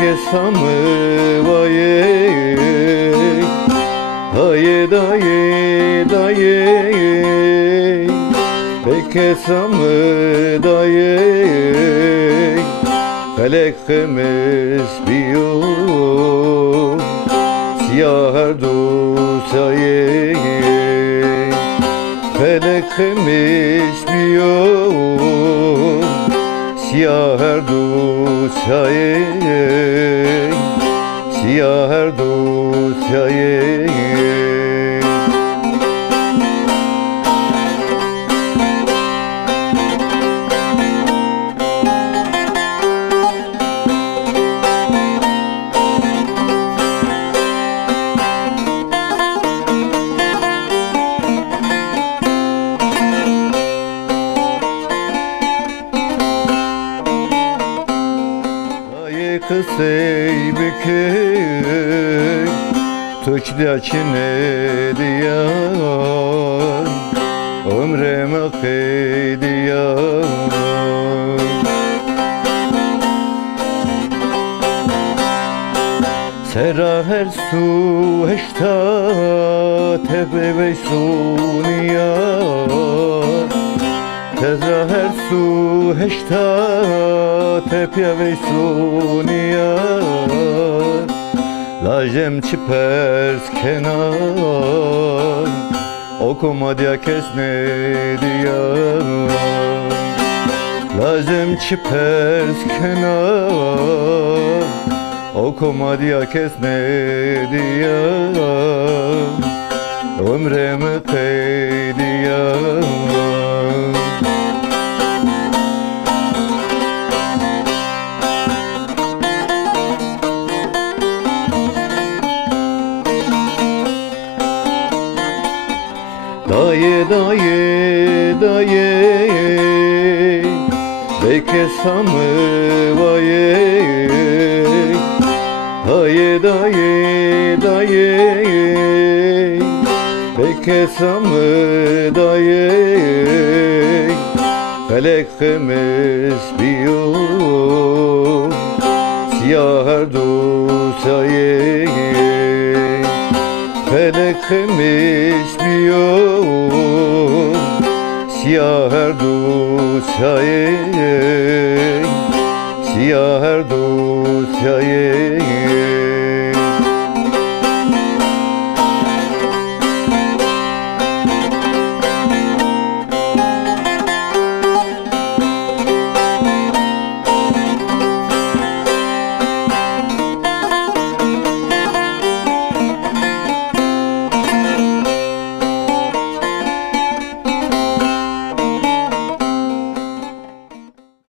Peki samı vaye haye daye daye peki samı daye felekimiz biyo siyah her dusaye felekimiz biyo siyah her dusaye siyah her dusaye Kısey bükük Tüçdekine diyan Ömreme kıydiyan Sera her su heşta Tepe ve suniyan Teza her su heşta Tepya ve suniya Lajem çipers kenar Okuma diye kesne diye Lajem çipers kenar Okuma diye kesne diye Ömremi kıydiyan Daye daye daye Beke samı vaye Daye daye daye Beke samı daye Felekimiz biyo Siyah her dusaye Felekimiz biyo Siyah her dusaye Siyah her dusaye